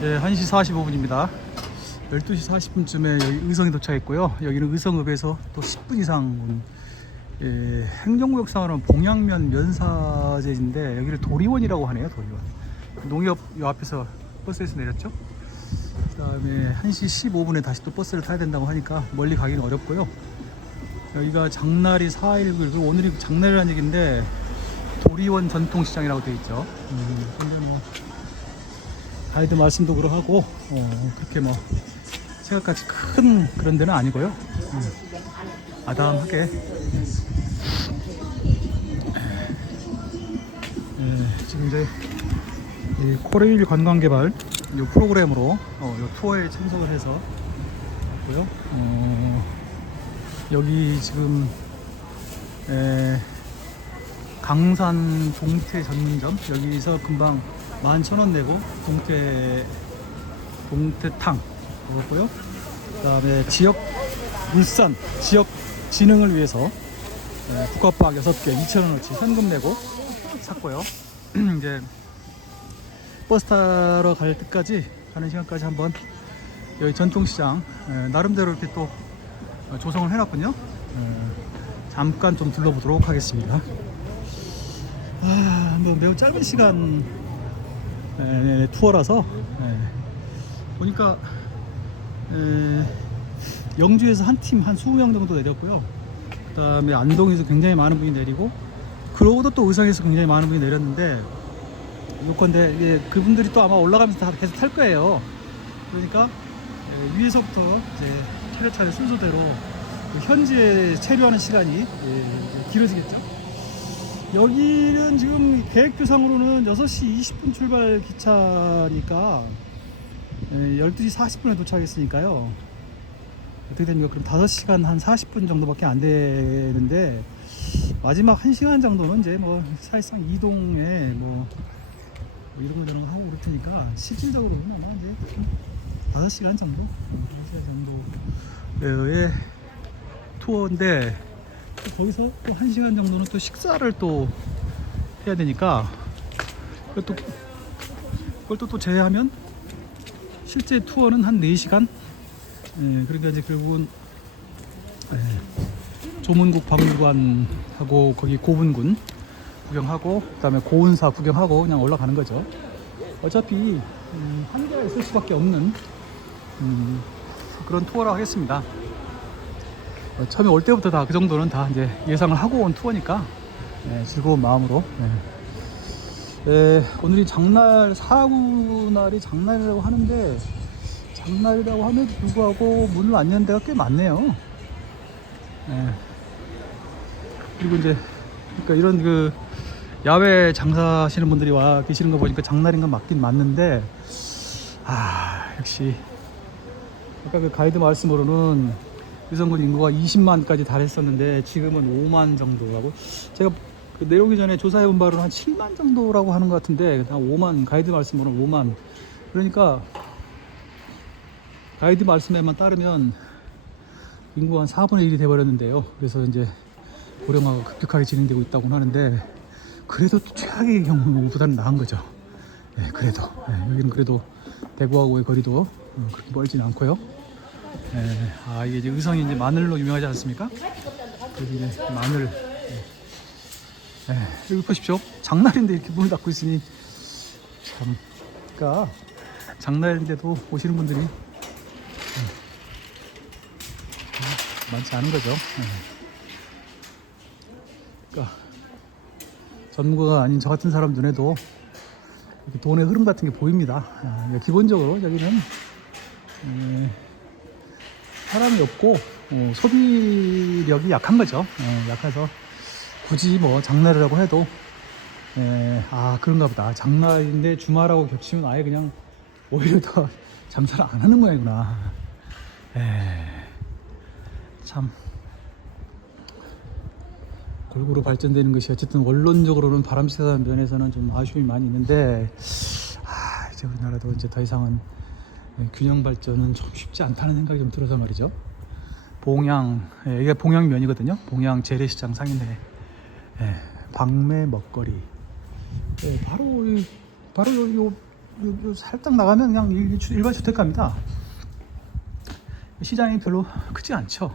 네, 1시 45분입니다. 12시 40분쯤에 여기 의성에 도착했고요. 여기는 의성읍에서 또 10분 이상 온 행정구역상으로는 봉양면 면사제인데 여기를 도리원이라고 하네요. 도리원. 농협 요 앞에서 버스에서 내렸죠. 그 다음에 1시 15분에 다시 또 버스를 타야 된다고 하니까 멀리 가기는 어렵고요. 여기가 장날이 4.19, 그리고 오늘이 장날이라는 얘기인데 도리원 전통시장이라고 되어 있죠. 근데 뭐 가이드 말씀도 그러하고 그렇게 뭐 생각같이 큰 그런 데는 아니고요. 아담하게 지금 이제 이 코레일 관광개발 이 프로그램으로 이 투어에 참석을 해서 왔고요. 여기 지금 강산 동태 전문점 여기서 금방 11,000원 내고 동태탕 먹었고요. 그 다음에 울산 지역 진흥을 위해서 국화밥 6개 2,000원어치 현금 내고 샀고요. 이제 버스 타러 갈 때까지 가는 시간까지 한번 여기 전통시장 나름대로 이렇게 또 조성을 해놨군요. 잠깐 좀 둘러보도록 하겠습니다. 뭐 매우 짧은 시간 투어라서 보니까 영주에서 한 팀 한 20명 정도 내렸고요. 그 다음에 안동에서 굉장히 많은 분이 내리고 그러고도 또 의성에서 굉장히 많은 분이 내렸는데 요건데 그분들이 또 아마 올라가면서 다 계속 탈 거예요. 그러니까 위에서부터 이제 차례차례 순서대로 현지에 체류하는 시간이 길어지겠죠. 여기는 지금 계획표상으로는 6시 20분 출발 기차니까 12시 40분에 도착했으니까요. 어떻게 됩니까? 그럼 5시간 한 40분 정도밖에 안 되는데 마지막 1시간 정도는 이제 뭐 사실상 이동에 뭐 이런저런 하고 그럴 테니까 실질적으로는 아마 이제 5시간 정도? 5시간 정도의 투어인데 거기서 또 1시간 정도는 또 식사를 또 해야 되니까 그걸 또 제외하면 실제 투어는 한 4시간. 그러니까 이제 결국은 조문국 박물관하고 거기 고분군 구경하고 그다음에 고운사 구경하고 그냥 올라가는 거죠. 어차피 한계가 있을 수밖에 없는 그런 투어라고 하겠습니다. 처음에 올 때부터 다 그 정도는 다 이제 예상을 하고 온 투어니까 즐거운 마음으로. 오늘이 장날 사구날이 장날이라고 하는데 장날이라고 함에도 불구하고 문을 안 여는 데가 꽤 많네요. 그리고 이제 그러니까 이런 그 야외 장사하시는 분들이 와 계시는 거 보니까 장날인 건 맞긴 맞는데 역시 아까 그 가이드 말씀으로는 의성군 인구가 20만까지 달했었는데 지금은 5만 정도라고 제가 그 내려오기 전에 조사해 본 바로는 한 7만 정도라고 하는 것 같은데 한 5만 가이드 말씀으로는 5만 그러니까 가이드 말씀에만 따르면 인구가 한 4분의 1이 돼버렸는데요. 그래서 이제 고령화가 급격하게 진행되고 있다고 하는데 그래도 최악의 경우보다는 나은 거죠. 그래도 여기는 그래도 대구하고의 거리도 그렇게 멀진 않고요. 이게 이제 의성이 이제 마늘로 유명하지 않습니까? 그래서 이제 마늘. 여기 보십시오. 장날인데 이렇게 문을 닫고 있으니 참, 그러니까 장날인데도 오시는 분들이 많지 않은 거죠. 그러니까 전문가가 아닌 저 같은 사람 눈에도 이렇게 돈의 흐름 같은 게 보입니다. 기본적으로 여기는 사람이 없고 소비력이 약한 거죠. 약해서 굳이 뭐 장날이라고 해도 그런가 보다. 장날인데 주말하고 겹치면 아예 그냥 오히려 더 장사를 안 하는 모양이구나. 참 골고루 발전되는 것이 어쨌든 원론적으로는 바람직하다는 면에서는 좀 아쉬움이 많이 있는데 이제 우리나라도 이제 더 이상은 균형 발전은 좀 쉽지 않다는 생각이 좀 들어서 말이죠. 이게 봉양면이거든요. 봉양 재래시장 상인회 방매 먹거리 바로 요 요 살짝 나가면 그냥 일반 주택가입니다. 시장이 별로 크지 않죠.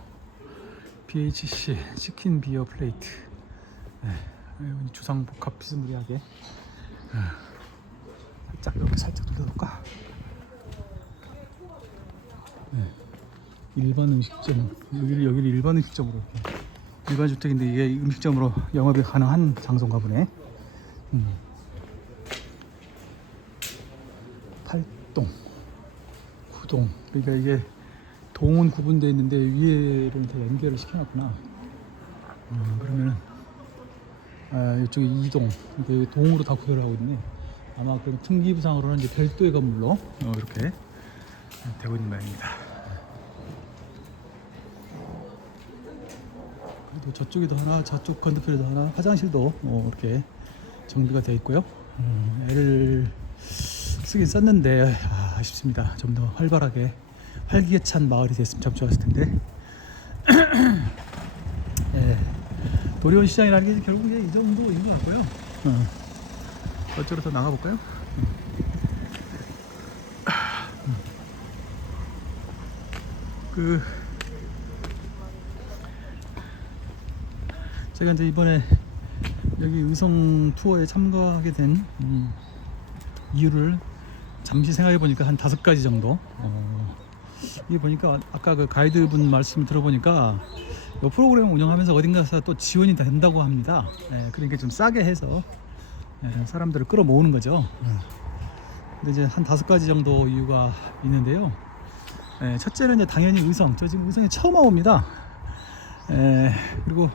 BHC 치킨 비어 플레이트. 네, 주상 복합 비스무리하게. 살짝 이렇게 살짝 돌려볼까? 네, 일반 음식점. 여기를 일반 음식점으로 이렇게. 일반 주택인데 이게 음식점으로 영업이 가능한 장소인가 보네. 8동, 9동. 그러니까 이게 동은 구분되어 있는데 위에를 다 연결을 시켜놨구나. 그러면은 이쪽에 2동, 그러니까 동으로 다 구별을 하고 있네. 아마 그 등기부상으로는 이제 별도의 건물로 이렇게 되고 있는 모양입니다. 그리고 저쪽에도 하나, 저쪽 건너편에도 하나, 화장실도 이렇게 정비가 되어 있고요. 애를 쓰긴 썼는데 아쉽습니다. 좀 더 활발하게 활기찬 마을이 됐으면 참 좋았을 텐데. 예, 도리원 시장이라는 게 결국에 이 정도인 것 같고요. 저쪽으로 더 나가볼까요? 제가 이제 이번에 여기 의성 투어에 참가하게 된 이유를 잠시 생각해 보니까 한 5가지 정도. 이게 보니까 아까 그 가이드분 말씀 들어보니까 이 프로그램 운영하면서 어딘가서 또 지원이 된다고 합니다. 그러니까 좀 싸게 해서 사람들을 끌어모으는 거죠. 근데 이제 한 5가지 정도 이유가 있는데요. 첫째는 이제 당연히 의성. 저 지금 의성에 처음 와봅니다. 그리고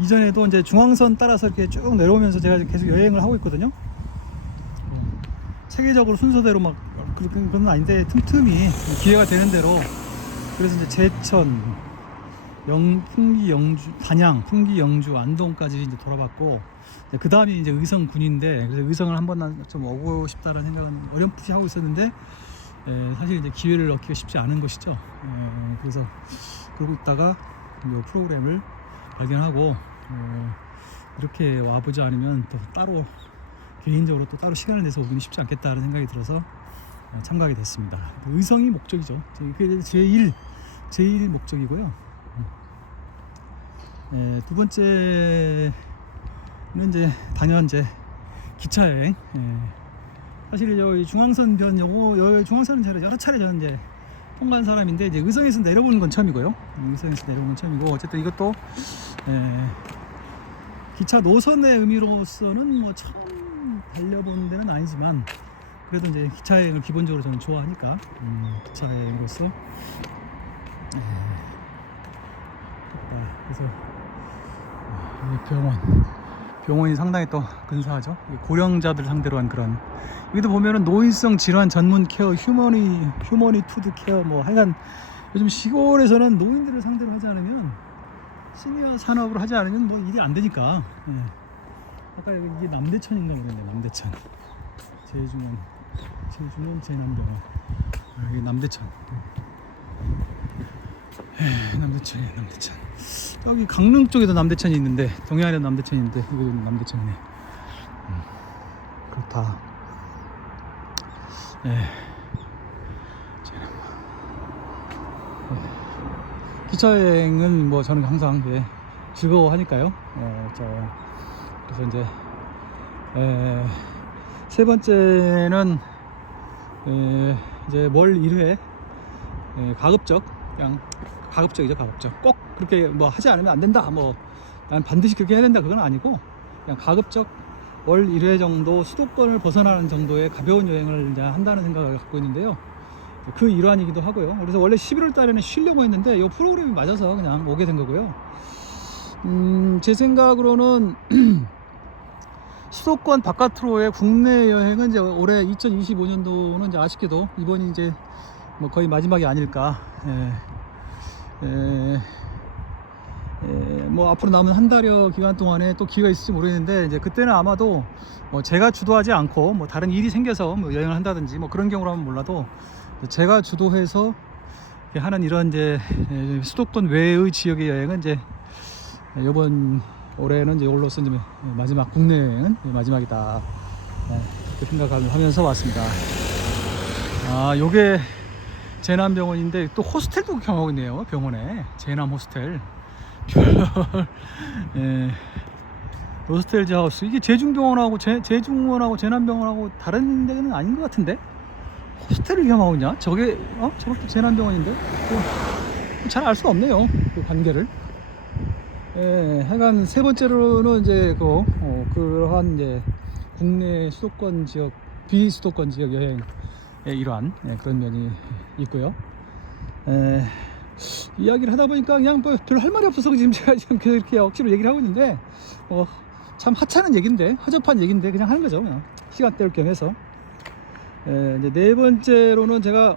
이전에도 이제 중앙선 따라서 이렇게 쭉 내려오면서 제가 계속 여행을 하고 있거든요. 체계적으로 순서대로 막 그런 건 아닌데 틈틈이 기회가 되는 대로. 그래서 이제 제천, 풍기, 영주, 단양, 풍기, 영주, 안동까지 이제 돌아봤고, 그 다음이 이제 의성군인데, 그래서 의성을 한번 좀 오고 싶다라는 생각은 어렴풋이 하고 있었는데, 사실 이제 기회를 얻기가 쉽지 않은 것이죠. 그래서 그러고 있다가 이 프로그램을 발견하고, 이렇게 와보지 않으면 또 따로 개인적으로 또 따로 시간을 내서 오기는 쉽지 않겠다는 생각이 들어서 참가하게 됐습니다. 의성이 목적이죠. 그게 제일 목적이고요. 두 번째는 이제 단연제 기차 여행. 사실 여기 중앙선 변 여기 중앙선은 제가 여러 차례 저는 이제 통과한 사람인데, 이제 의성에서 내려보는 건 처음이고요. 의성에서 내려보는 건 처음이고, 어쨌든 이것도 기차 노선의 의미로서는 뭐 처음 달려본 데는 아니지만, 그래도 이제 기차 여행을 기본적으로 저는 좋아하니까 기차 여행으로서 그래서 병원이 상당히 또 근사하죠. 고령자들 상대로 한 그런, 여기도 보면은 노인성 질환 전문 케어, 휴머니투드 케어, 뭐 하여간 요즘 시골에서는 노인들을 상대로 하지 않으면, 시니어 산업으로 하지 않으면 뭐 일이 안 되니까. 아까 여기 이게 남대천인가 그랬네. 남대천. 제주는 제남병원. 여기 남대천. 남대천이에요. 남대천. 여기 강릉 쪽에도 남대천이 있는데, 동해안에도 남대천이 있는데 여기도 남대천이네. 그렇다. 기차 여행은 뭐 저는 항상 즐거워하니까요. 그래서 이제 세 번째는 이제 월 1회 가급적, 그냥 가급적이죠. 가급적 꼭 그렇게 뭐 하지 않으면 안 된다, 뭐 난 반드시 그렇게 해야 된다, 그건 아니고, 그냥 가급적 월 1회 정도 수도권을 벗어나는 정도의 가벼운 여행을 이제 한다는 생각을 갖고 있는데요. 그 일환이기도 하고요. 그래서 원래 11월 달에는 쉬려고 했는데 이 프로그램이 맞아서 그냥 오게 된 거고요. 제 생각으로는 수도권 바깥으로의 국내 여행은 이제 올해 2025년도는 이제 아쉽게도 이번이 이제 뭐 거의 마지막이 아닐까. 뭐 앞으로 남은 한 달여 기간 동안에 또 기회가 있을지 모르겠는데, 이제 그때는 아마도 뭐 제가 주도하지 않고 뭐 다른 일이 생겨서 뭐 여행을 한다든지 뭐 그런 경우라면 몰라도, 제가 주도해서 하는 이런 이제 수도권 외의 지역의 여행은 이제 이번 올해는 이제 이걸로서 이제 마지막 국내 여행은 마지막이다. 생각하면서 왔습니다. 아, 요게 제남병원인데 또 호스텔도 경험하고 있네요. 병원에 제남 호스텔. 예, 호스텔 하우스. 이게 제중병원하고 제중원하고 제남병원하고 다른 데는 아닌 것 같은데 호스텔을 경험하고 있냐? 저게 저것도 제남병원인데 잘 알 수가 없네요. 그 관계를. 예, 하여간 세 번째로는 이제 그러한 이제 국내 수도권 지역, 비수도권 지역 여행의 일환, 그런 면이 있고요. 이야기를 하다 보니까 그냥 뭐 별 할 말이 없어서 지금 제가 지금 이렇게 억지로 얘기를 하고 있는데 참 하찮은 얘기인데, 허접한 얘기인데 그냥 하는 거죠. 그냥 시간 때울 겸 해서. 이제 네 번째로는 제가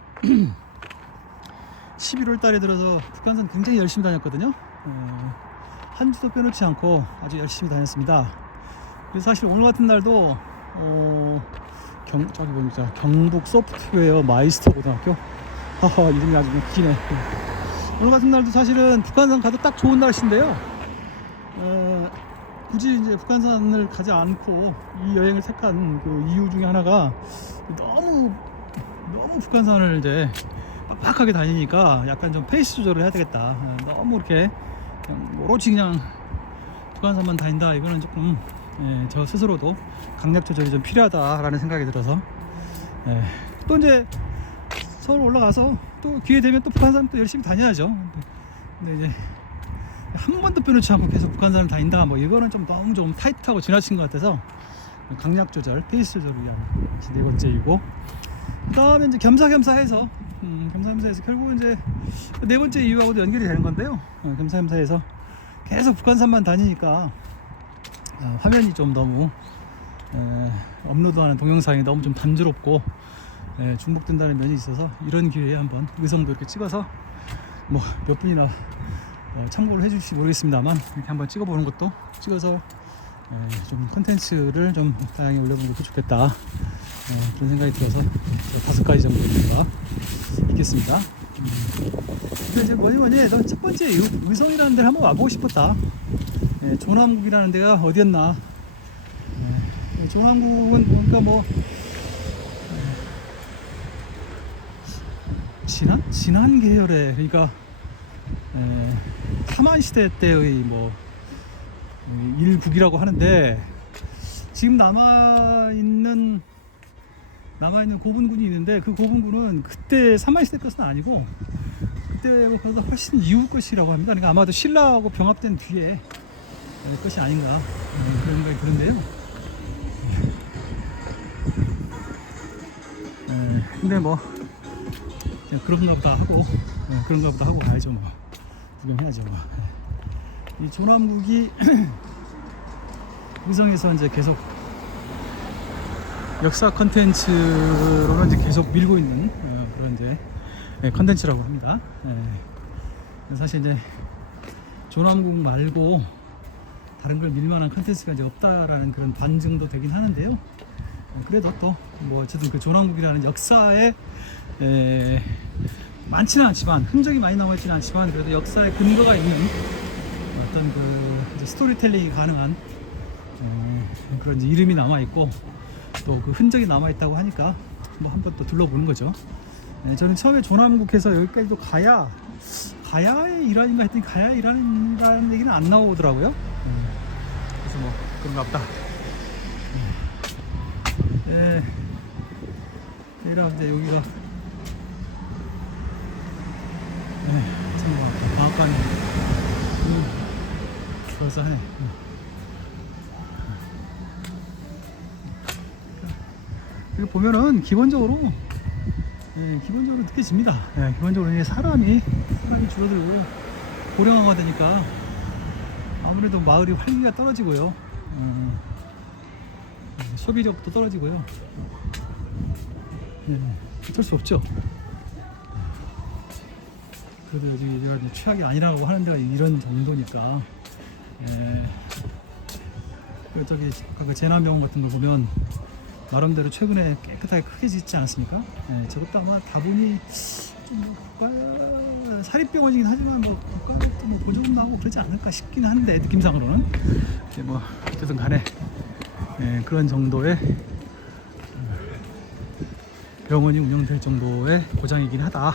11월 달에 들어서 북한산 굉장히 열심히 다녔거든요. 한 주도 빼놓지 않고 아주 열심히 다녔습니다. 그래서 사실 오늘 같은 날도 저기 보니까 경북 소프트웨어 마이스터 고등학교, 이름이 아주 기네. 오늘 같은 날도 사실은 북한산 가도 딱 좋은 날씨인데요. 굳이 이제 북한산을 가지 않고 이 여행을 택한 그 이유 중에 하나가 너무 북한산을 이제 빡빡하게 다니니까 약간 좀 페이스 조절을 해야 되겠다. 너무 이렇게 오로지 그냥 북한산만 다닌다, 이거는 조금 저 스스로도 강약 조절이 좀 필요하다라는 생각이 들어서 또 이제 서울 올라가서 또 기회 되면 또 북한산 또 열심히 다녀야죠. 근데 이제 한 번도 빼놓지 않고 계속 북한산을 다닌다, 뭐 이거는 좀 너무 좀 타이트하고 지나친 것 같아서 강약 조절, 페이스 조절을 위한 네 번째이고, 그 다음에 이제 겸사겸사해서 결국은 이제 네 번째 이유하고도 연결이 되는 건데요. 겸사겸사해서 계속 북한산만 다니니까 화면이 좀 너무 업로드하는 동영상이 너무 좀 단조롭고 중복된다는 면이 있어서 이런 기회에 한번 의성도 이렇게 찍어서 뭐 몇 분이나 참고를 해주실지 모르겠습니다만 이렇게 한번 찍어보는 것도, 찍어서 좀 콘텐츠를 좀 다양하게 올려보는 것도 좋겠다, 그런 생각이 들어서 5가지 정도가 있겠습니다. 근데 이제 뭐니 첫 번째 의성이라는 데를 한번 와보고 싶었다. 조남국이라는 데가 어디였나. 조남국은 보니까 뭐 진한 계열의, 그러니까 사만시대 때의 뭐 일국이라고 하는데, 지금 남아있는 고분군이 있는데 그 고분군은 그때 사만시대 것은 아니고 그때보다 훨씬 이후 것이라고 합니다. 그러니까 아마도 신라하고 병합된 뒤에 것이 아닌가, 그런 생각이 드는데요. 근데 뭐 그런가 보다 하고 가야죠. 뭐 구경해야죠. 뭐. 이 조남국이 의성에서 이제 계속 역사 컨텐츠로는 이제 계속 밀고 있는 그런 이제 컨텐츠라고 합니다. 사실 이제 조남국 말고 다른 걸 밀만한 컨텐츠가 이제 없다라는 그런 반증도 되긴 하는데요. 그래도 또 뭐 어쨌든 그 조남국이라는 역사에 많지는 않지만, 흔적이 많이 남아있지는 않지만, 그래도 역사에 근거가 있는 어떤 그 스토리텔링이 가능한 그런 이름이 남아있고 또 그 흔적이 남아있다고 하니까 뭐 한번 또 둘러보는 거죠. 저는 처음에 조남국에서 여기까지도 가야의 일환인가 했더니 가야의 일환이라는 얘기는 안 나오더라고요. 그래서 뭐 그런가 보다. 이라 이제 여기가 참 방앗간이 그럴싸하네. 여기 보면은 기본적으로 느껴집니다. 기본적으로 이제 사람이 줄어들고 고령화가 되니까 아무래도 마을이 활기가 떨어지고요. 소비력도 떨어지고요. 어쩔 수 없죠. 그래도 요즘 최악이 아니라고 하는 데가 이런 정도니까. 그리고 저기 아까 그 제남병원 같은 거 보면 나름대로 최근에 깨끗하게 크게 짓지 않았습니까? 저것도 아마 다분히 좀 사립병원이긴 하지만 뭐 국가로부터 뭐 보조금 나오고 그러지 않을까 싶긴 한데, 느낌상으로는. 뭐 어쨌든 간에 그런 정도의 병원이 운영될 정도의 고장이긴 하다.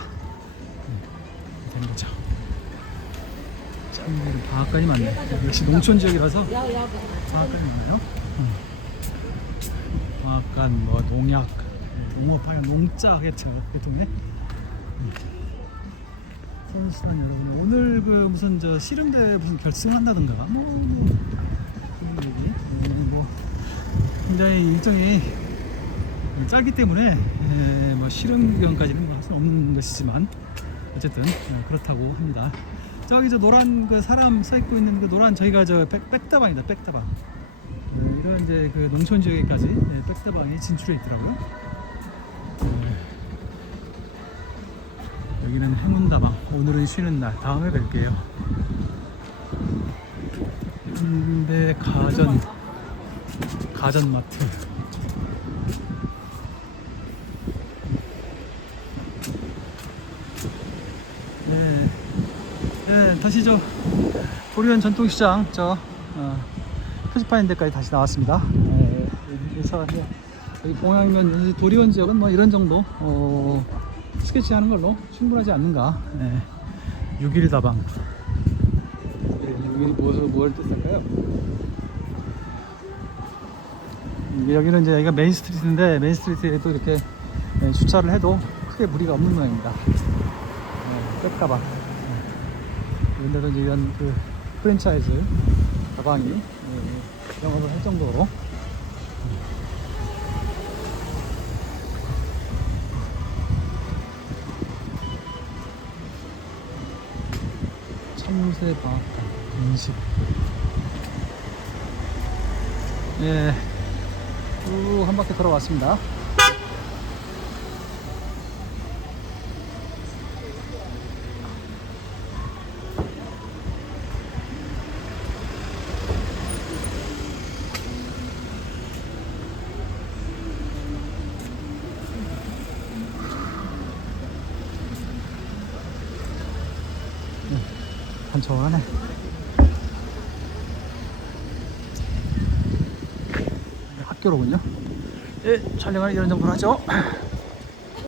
되는 거죠. 참, 방앗간이 많네. 역시 농촌 지역이라서 방앗간이 있나요? 방앗간, 뭐 농약, 농업하여 농자 하겠죠, 보통에. 선수단 여러분, 오늘 그 무슨 저 씨름대 무슨 결승한다든가 그런 얘기. 뭐 굉장히 일정이 짧기 때문에 뭐 씨름 구경까지는 할 수는 없는 것이지만 어쨌든 그렇다고 합니다. 저기 저 노란 그 사람 서 있고 있는 그 노란 저희가 저 백다방이다, 백다방. 이런 이제 그 농촌 지역에까지 백다방이 진출해 있더라고요. 여기는 행운다방. 오늘은 쉬는 날. 다음에 뵐게요. 현대 가전마트. 네, 다시 저 도리원 전통시장 표지판 있는 데까지 다시 나왔습니다. 그래서 여기 봉양면 도리원 지역은 뭐 이런 정도 스케치하는 걸로 충분하지 않는가. 6.1다방. 6.1 뭘 뜻할까요? 여기는 이제 여기가 메인 스트리트인데 메인 스트리트에도 이렇게 주차를 해도 크게 무리가 없는 모양입니다. 백다방. 이런 데도 이제 이런 그 프랜차이즈 다방이 영업을 할 정도로 참새 방앗간 인식. 쭉 한 바퀴 돌아왔습니다. 한적하네. 학교로군요. 촬영을 이런 정도로 하죠.